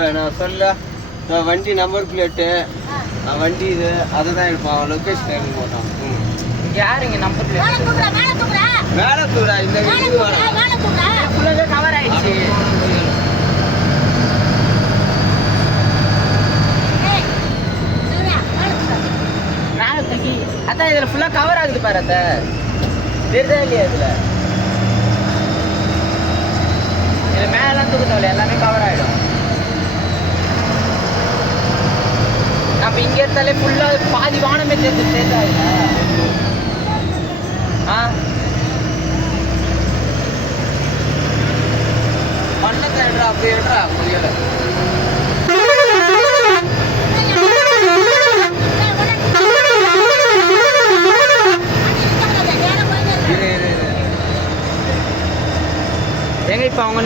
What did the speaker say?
இப்போ நான் சொல்ல வண்டி நம்பர் பிளேட்டு வண்டி இது அதை தான் எடுப்பான் லொக்கேஷன் எடுத்து போட்டான். யாருங்க நம்பர் பிளேட் மேலே தூரா இந்த ஃபுல்லாகவே கவர் ஆயிடுச்சு. மேலே தூக்கி அதான் இதில் ஃபுல்லாக கவர் ஆகுது பாரு. அத்தை தெரியுதா இல்லையா? இதில் மேலாம் தூக்க தேவையில்ல, எல்லாமே கவர் ஆகிடும். நம்ம இங்கே இருந்தாலே ஃபுல்லாக பாதி வானமே தெரிஞ்சா பண்ணத்தை எடுறா அப்படி எடுறா முடியலை. எங்க இப்போ அவங்க